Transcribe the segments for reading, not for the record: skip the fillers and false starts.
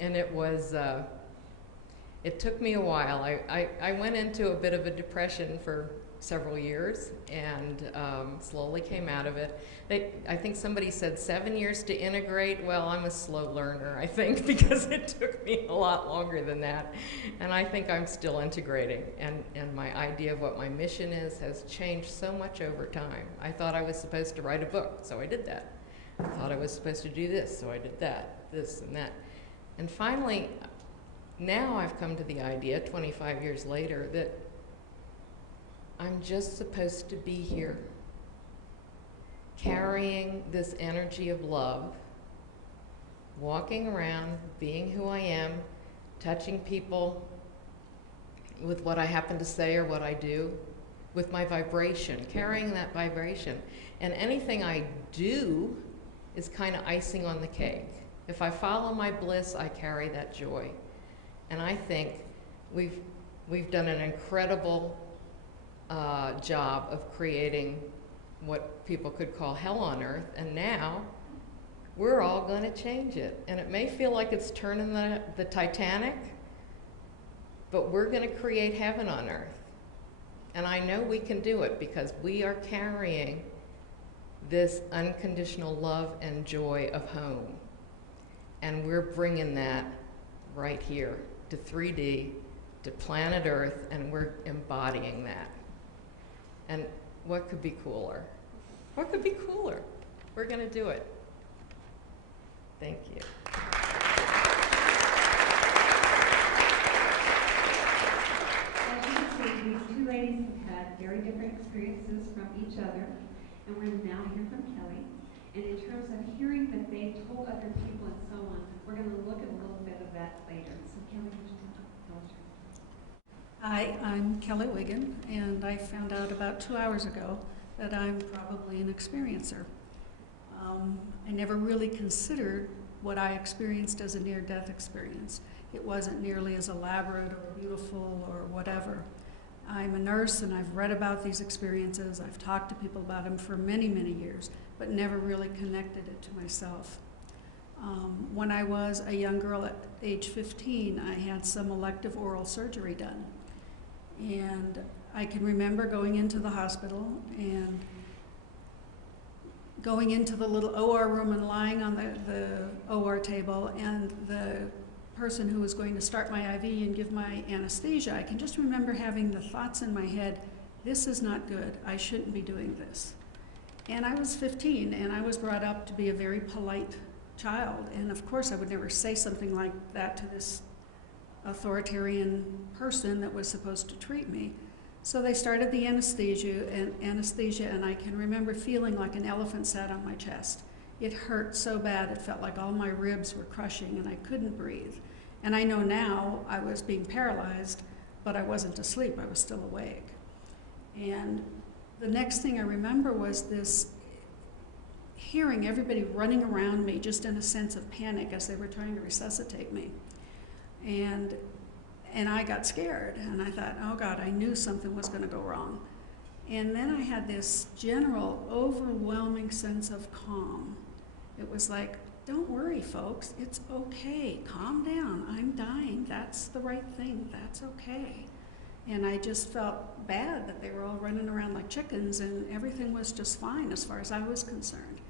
And it was, it took me a while. I went into a bit of a depression for several years and slowly came out of it. I think somebody said 7 years to integrate. Well, I'm a slow learner, I think, because it took me a lot longer than that. And I think I'm still integrating. And my idea of what my mission is has changed so much over time. I thought I was supposed to write a book, so I did that. I thought I was supposed to do this, so I did that, this and that. And finally, now I've come to the idea, 25 years later, that I'm just supposed to be here, carrying this energy of love, walking around, being who I am, touching people with what I happen to say or what I do, with my vibration, carrying that vibration. And anything I do is kind of icing on the cake. If I follow my bliss, I carry that joy. And I think we've done an incredible job of creating what people could call hell on earth, and now we're all going to change it. And it may feel like it's turning the Titanic, but we're going to create heaven on earth. And I know we can do it because we are carrying this unconditional love and joy of home. And we're bringing that right here to 3D, to planet Earth, and we're embodying that. And what could be cooler? What could be cooler? We're going to do it. Thank you. These two ladies have had very different experiences from each other, and we're going to now hear from Kelly. And in terms of hearing that they told other people and so on, we're going to look at a little bit of that later. So Kelly, would you tell us your story? Hi, I'm Kelly Wiggin, and I found out about 2 hours ago that I'm probably an experiencer. I never really considered what I experienced as a near-death experience. It wasn't nearly as elaborate or beautiful or whatever. I'm a nurse and I've read about these experiences. I've talked to people about them for many, many years, but never really connected it to myself. When I was a young girl at age 15, I had some elective oral surgery done. And I can remember going into the hospital and going into the little OR room and lying on the OR table, and the person who was going to start my IV and give my anesthesia, I can just remember having the thoughts in my head, this is not good, I shouldn't be doing this. And I was 15, and I was brought up to be a very polite child, and of course I would never say something like that to this authoritarian person that was supposed to treat me. So they started the anesthesia, and I can remember feeling like an elephant sat on my chest. It hurt so bad, it felt like all my ribs were crushing and I couldn't breathe. And I know now I was being paralyzed, but I wasn't asleep, I was still awake. And the next thing I remember was this hearing everybody running around me just in a sense of panic as they were trying to resuscitate me. And I got scared, and I thought, oh God, I knew something was going to go wrong. And then I had this general, overwhelming sense of calm. It was like, don't worry, folks, it's okay, calm down, I'm dying, that's the right thing, that's okay. And I just felt bad that they were all running around like chickens, and everything was just fine as far as I was concerned.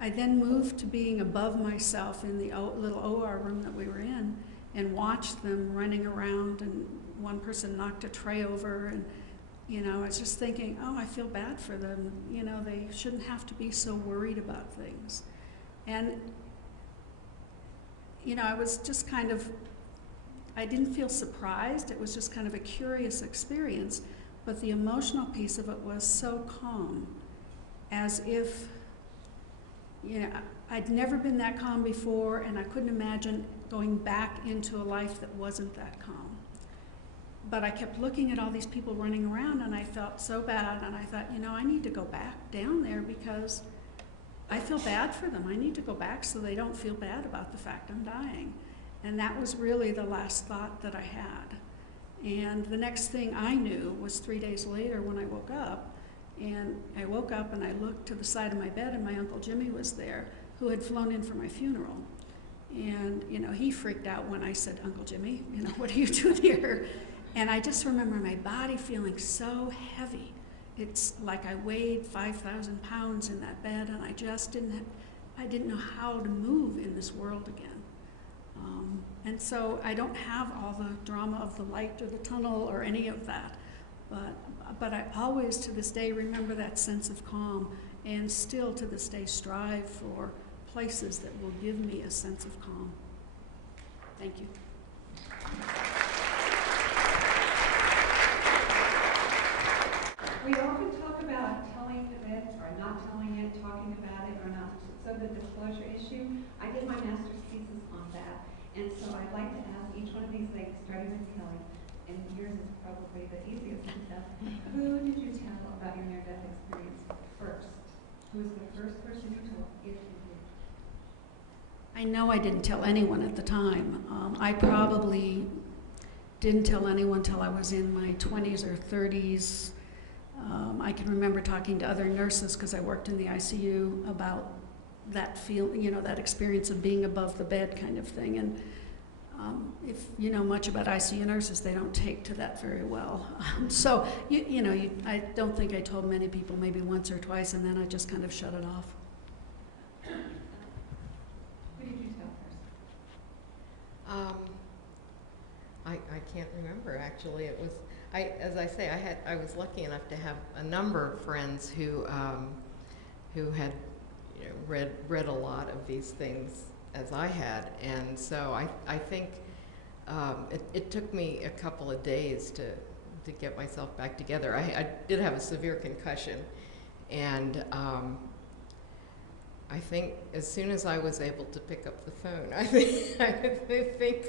I then moved to being above myself in the little OR room that we were in, and watched them running around, and one person knocked a tray over, and I was just thinking, oh, I feel bad for them. They shouldn't have to be so worried about things. And I was just I didn't feel surprised. It was just kind of a curious experience, but the emotional piece of it was so calm, as if, I'd never been that calm before, and I couldn't imagine going back into a life that wasn't that calm. But I kept looking at all these people running around, and I felt so bad, and I thought, I need to go back down there because I feel bad for them. I need to go back so they don't feel bad about the fact I'm dying. And that was really the last thought that I had. And the next thing I knew was 3 days later when I woke up, and I woke up and I looked to the side of my bed, and my Uncle Jimmy was there, who had flown in for my funeral. And, you know, he freaked out when I said, Uncle Jimmy, you know, what are you doing here? And I just remember my body feeling so heavy. It's like I weighed 5,000 pounds in that bed, and I just I didn't know how to move in this world again. And so I don't have all the drama of the light or the tunnel or any of that. But I always, to this day, remember that sense of calm, and still to this day strive for places that will give me a sense of calm. Thank you. We often talk about telling it or not telling it, talking about it or not. So the disclosure issue, I did my master's thesis on that. And so I'd like to ask each one of these ladies, starting with Kelly, and yours is probably the easiest to tell. Who did you tell about your near-death experience first? Who was the first person you told, if you did? I know I didn't tell anyone at the time. I probably didn't tell anyone till I was in my 20s or 30s. I can remember talking to other nurses, because I worked in the ICU, about that feeling, you know, that experience of being above the bed kind of thing. And if you know much about ICU nurses, they don't take to that very well. So, I don't think I told many people, maybe once or twice, and then I just kind of shut it off. Who did you tell first? I can't remember, actually. It was, as I say, I was lucky enough to have a number of friends who had, you know, read a lot of these things as I had, and so I think it took me a couple of days to get myself back together. I did have a severe concussion, and I think as soon as I was able to pick up the phone, I think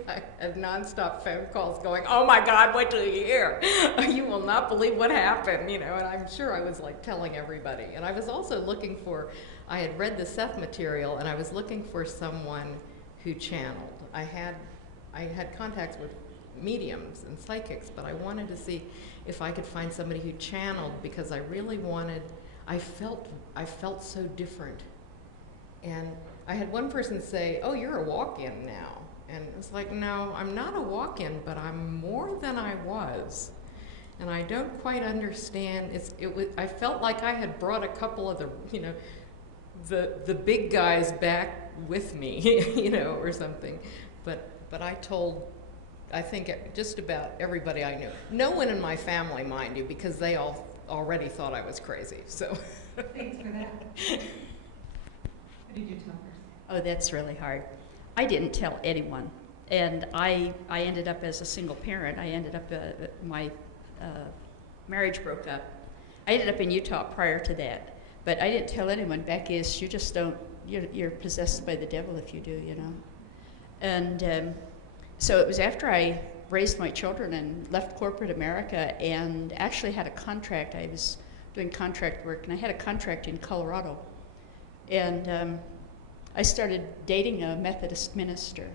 I had nonstop phone calls going, "Oh my God, what did you hear? You will not believe what happened," you know, and I'm sure I was like telling everybody. And I was also looking for, I had read the Sept material, and I was looking for someone who channeled. I had contacts with mediums and psychics, but I wanted to see if I could find somebody who channeled, because I really wanted, I felt so different. And I had one person say, "Oh, you're a walk-in now." And it was like, no, I'm not a walk-in, but I'm more than I was. And I don't quite understand. I felt like I had brought a couple of the, you know, the big guys back with me, you know, or something. But I told, I think, just about everybody I knew. No one in my family, mind you, because they all already thought I was crazy. So. Thanks for that. Who did you tell first? Oh, that's really hard. I didn't tell anyone, and I ended up as a single parent. I ended up, my marriage broke up. I ended up in Utah prior to that, but I didn't tell anyone. Becky, is you just don't, you're possessed by the devil if you do, you know. And so it was after I raised my children and left corporate America and actually had a contract. I was doing contract work, and I had a contract in Colorado. And I started dating a Methodist minister.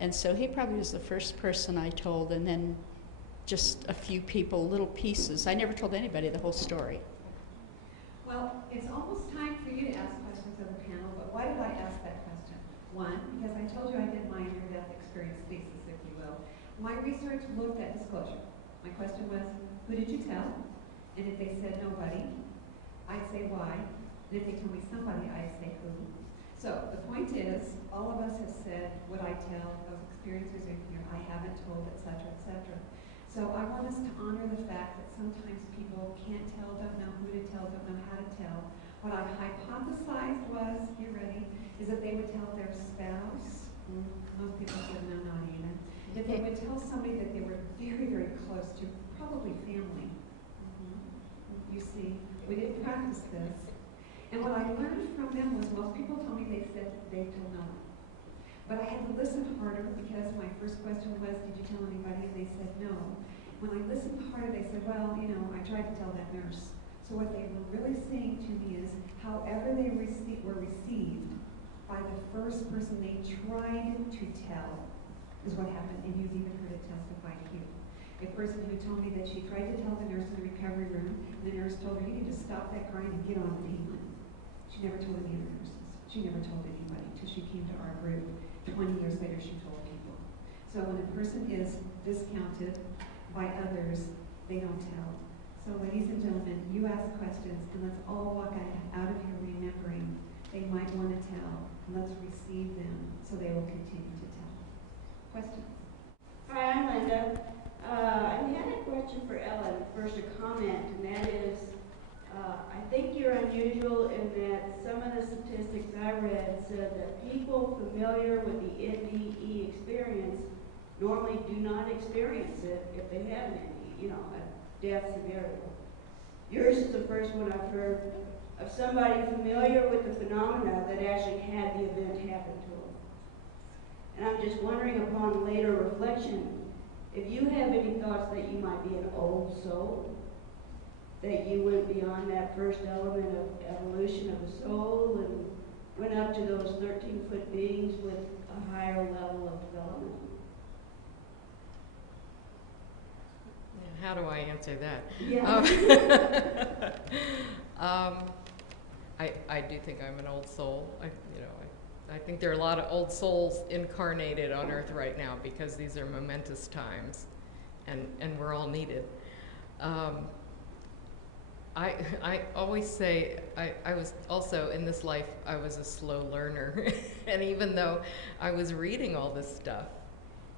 And so he probably was the first person I told, and then just a few people, little pieces. I never told anybody the whole story. Well, it's almost time for you to ask questions of the panel, but why did I ask that question? One, because I told you I did my near-death experience thesis, if you will. My research looked at disclosure. My question was, who did you tell? And if they said nobody, I'd say why. And if they told me somebody, I'd say who. So the point is, all of us have said what I tell, those experiences are here, I haven't told, etc., etc. So I want us to honor the fact that sometimes people can't tell, don't know who to tell, don't know how to tell. What I hypothesized was, you ready, is that they would tell their spouse. Most people said no, not even. That they would tell somebody that they were very, very close to, probably family. You see, we didn't practice this. And what I learned from them was most people told me they said they told no one. But I had to listen harder, because my first question was, did you tell anybody? And they said no. When I listened harder, they said, well, you know, I tried to tell that nurse. So what they were really saying to me is, however they were received by the first person they tried to tell is what happened, and you've even heard it testified here. A person who told me that she tried to tell the nurse in the recovery room, and the nurse told her, you can just stop that crying and get on the mainland. She never told any other nurses. She never told anybody until she came to our group. 20 years later she told people. So when a person is discounted by others, they don't tell. So ladies and gentlemen, you ask questions, and let's all walk out of here remembering they might want to tell. Let's receive them so they will continue to tell. Questions? Hi, I'm Linda. I had a question for Ellyn, first a comment, and that is, I think you're unusual in that some of the statistics I read said that people familiar with the NDE experience normally do not experience it if they have an NDE, a death scenario. Yours is the first one I've heard of somebody familiar with the phenomena that actually had the event happen to them. And I'm just wondering, upon later reflection, if you have any thoughts that you might be an old soul, that you went beyond that first element of evolution of the soul and went up to those 13-foot beings with a higher level of development. How do I answer that? Yeah. I do think I'm an old soul. I think there are a lot of old souls incarnated on Earth right now because these are momentous times, and we're all needed. I always say I was also in this life, I was a slow learner. And even though I was reading all this stuff,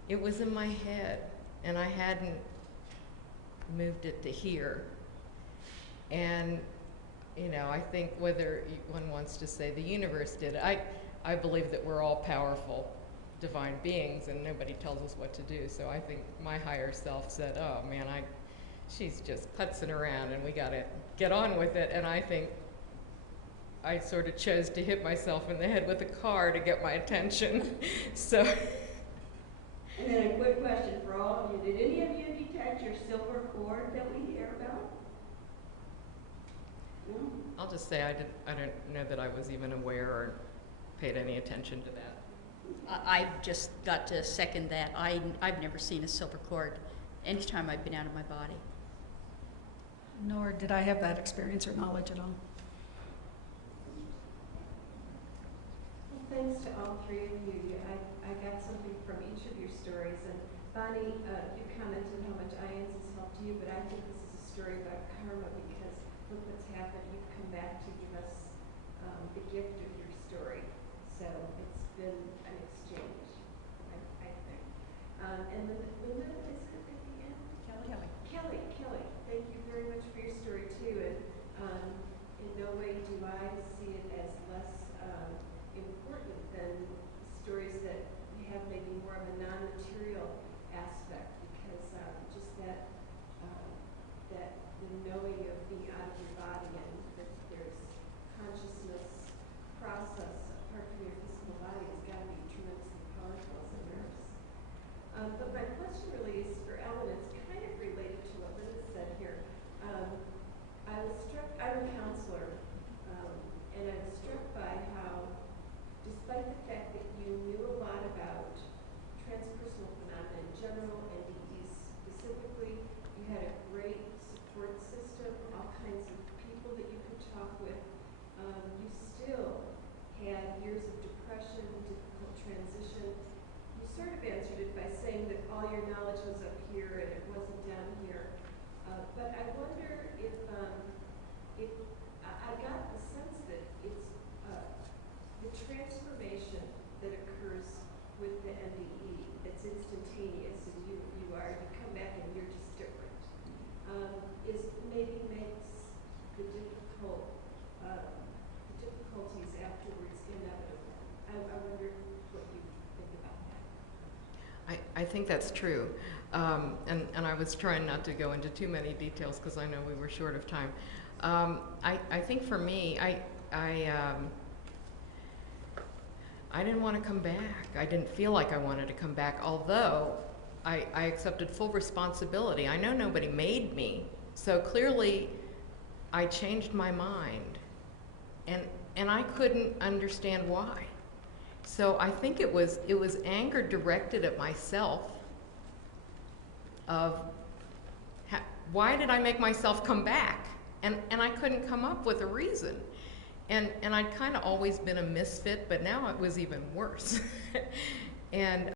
it was in my head, and I hadn't moved it to here. And I think whether one wants to say the universe did it, I believe that we're all powerful divine beings and nobody tells us what to do. So I think my higher self said, oh man, she's just putzing around and we gotta get on with it. And I think I sort of chose to hit myself in the head with a car to get my attention. So. And then a quick question for all of you. Did any of you detect your silver cord that we hear about? No? I'll just say I don't know that I was even aware or paid any attention to that. I just got to second that. I've never seen a silver cord anytime I've been out of my body. Nor did I have that experience or knowledge at all. Well, thanks to all three of you. I got something from each of your stories. And Bonni, you commented how much IANDS has helped you, but I think this is a story about karma because look what's happened. You've come back to give us the gift of your story. So it's been an exchange, I think. And Linda, is it at the end? Kelly, thank you very much for your story too. And in no way do I see it as less important than stories that have maybe more of a non-material aspect, because just that the knowing of being out of your body and that there's consciousness process apart from your physical body has got to be tremendously powerful as a nurse. But my question really is for Ellyn. It's kind of related to what Linda said here. I was struck, I'm a counselor, and I was struck by how, despite the fact that you knew a lot about transpersonal phenomena in general and DEs specifically, you had a great support system, all kinds of people that you could talk with. You still had years of depression, difficult transition. You sort of answered it by saying that all your knowledge was up here and it wasn't down here. But I wonder if I got the sense that it's the transformation that occurs with the NDE. It's instantaneous, and you come back and you're just different. Is maybe makes the difficulties afterwards inevitable. I wonder what you think about that. I think that's true. And I was trying not to go into too many details because I know we were short of time. I think for me, I didn't want to come back. I didn't feel like I wanted to come back, although I accepted full responsibility. I know nobody made me, so clearly I changed my mind, and I couldn't understand why. So I think it was anger directed at myself of why did I make myself come back? And I couldn't come up with a reason. And I'd kind of always been a misfit, but now it was even worse. And